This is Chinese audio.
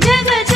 这个就